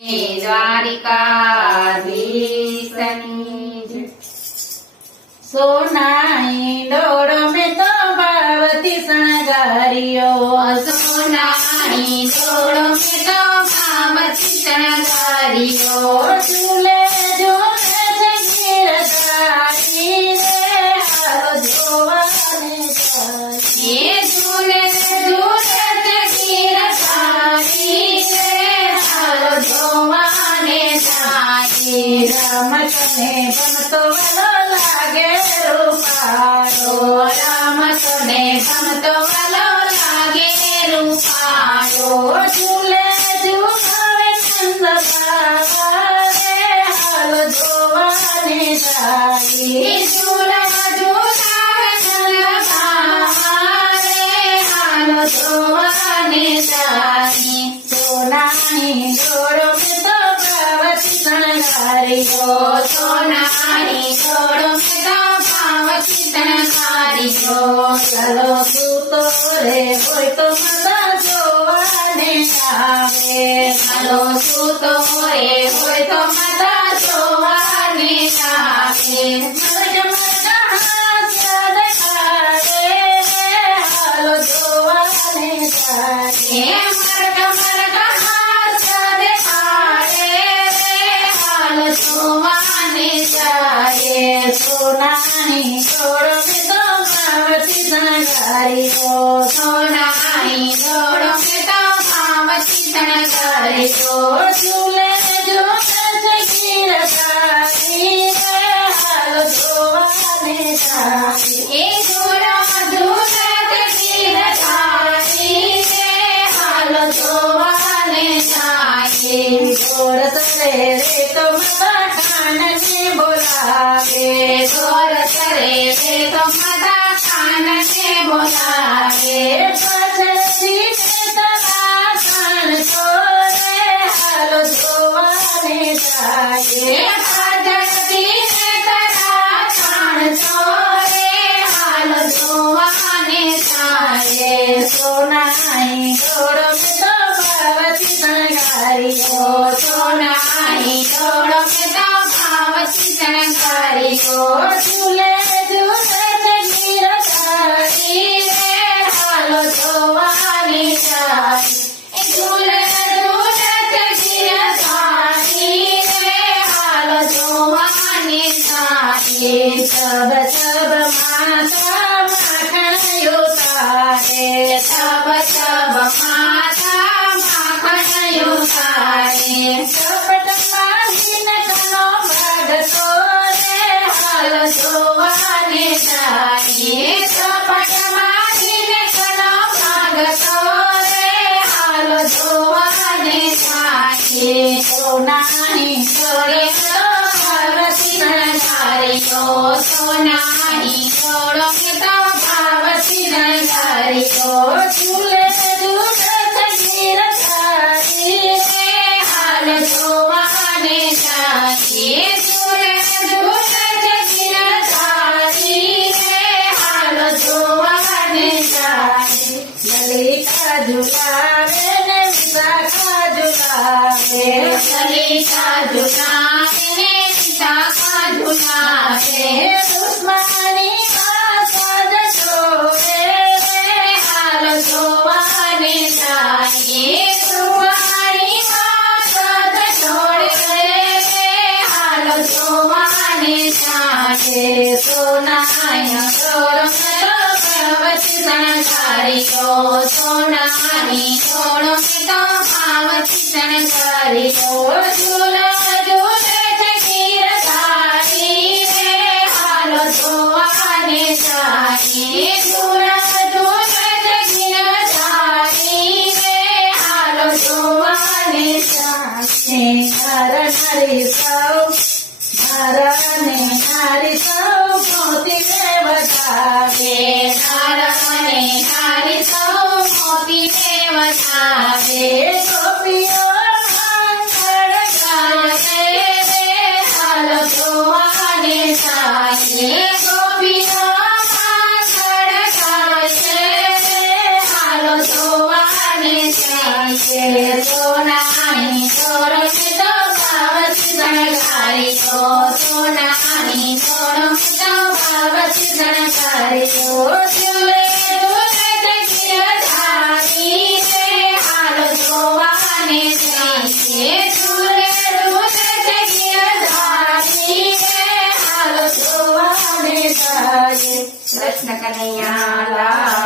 દ્વારિકાધીશની જય। સોનાઈ ડોળો મેં તો પાર્વતી શણગાર્યો, સોનાની ડોળો મેં તો પાર્વતી શણગાર્યો, ઝૂલે ઝૂલે છે ગીરધારી રે હાલો જોવાને જાય। એ ઝૂલે ઝૂલે તે ગીરધારી રે હાલો જોવાને જાય। રામ તને ભમતો વાલો લાગે રૂપાળો, રામ તને ભમતો વાલો લાગે રૂપાળો, ઝૂલે ઝૂલાવે નંદ બાવા રે હાલો જોવાને જાય। ઝૂલા ઝૂલાવે નંદ બાવા રે હાલો જોવાને જાય। સોનાની ડોળો મેં તો પાર્વતી શણગાર્યો, સોનાની ડોળો મેં તો પાર્વતી શણગાર્યો, ચાલો સૂતો રે હોય તો મજા જોવાને આવે। ચાલો સૂતો રે હોય તો મજા જોવાને આવે। મરગ મરગ હાસ્ય દેખાડે રે હાલો જોવાને જાય। મરગ મરગ હાસ્ય દેખાડે રે હાલો જોવાને જાય। સોનાની ડોળો મેં તો પાર્વતી શણગાર્યો, સોનાની ડોળો મેં તો પાર્વતી શણગાર્યો, ઝૂલે ઝૂલે છે ગીરધારી રે હાલો જોવાને જાય। એ ઝૂલો ઝૂલે તે ગીરધારી રે હાલો જોવાને જાય। ઢોર સરે રે તો માતા કાનને બોલાવે, ઢોર કરે રે તો માતા કાનને બોલાવે, પાછળથી તારા કાન છોરે હાલો જોવાને જાય। પાછળથી તારા કાન છોરે હાલો જોવાને જાય। સોનાઈ ડોળો મેં તો પાર્વતી શણગાર્યો, સોનાની ડોળો મેં તો પાર્વતી શણગાર્યો, ઝૂલે ઝૂલે છે ગીરધારી રે હાલો જોવાને જાય। ઝૂલે ઝૂલે તે ગીરધારી રે હાલો જોવાને જાય। સબ સબ માતા માખણ ઉતારે, છબ છબ માતા માખણ ઉતારે, કપટ માગીને કનો ભાગતો રે હાલો જોવાને જાય। કપટ માગીને કનો ભાગતો રે હાલો જોવાને જાય। સોનાની ડોળે તો પાર્વતી શણગાર્યો, સોનાની ડોળો મેં તો પાર્વતી શણગાર્યો, ઝૂલે ઝૂલે છે ગીરધારી રે હાલો જોવાને જાય। ઝૂલે ઝૂલે તે ગીરધારી રે હાલો જોવાને જાય। લલિતા ઝુલાવે ને વિશાખા ઝુલાવે, લલિતા ઝુલાવે ને વિશાખા ઝુલાવે, દુશ્મની પાછળ જોવે રે હાલો જોવાને જાય। રૂપાળી પાછળ છોડે રે હાલો જોવાને જાય। સોનાઈ ડોળો મેં તો પાર્વતી શણગાર્યો, સોનાની ડોળો મેં તો પાર્વતી શણગાર્યો, ઝૂલો ઝૂલે છે ગીરધારી રે હાલો જોવાને જાય। ઝૂલો ઝૂલે તે ગીરધારી રે હાલો જોવાને જાય। નર નારી સૌ નરને નારી સૌ મોતીને વધાવે, નર અને નારી સૌ મોતીને વધાવે, ગોપીઓ મંગળ ગાય રે હાલો જોવાને જાય। ગોપીઓ મંગળ ગાય રે હાલો જોવાને જાય। સોનાની ડોળો મેં તો સોનાની થોડો મોટો પાર્વતી ગણકાર્યો ચૂલે દૂધ ઘી ધારી રે હાલ જોવાને જઈએ ચૂલે દૂધ ઘી ધારી રે હાલ જોવાને જઈએ કૃષ્ણ કનૈયા લાલ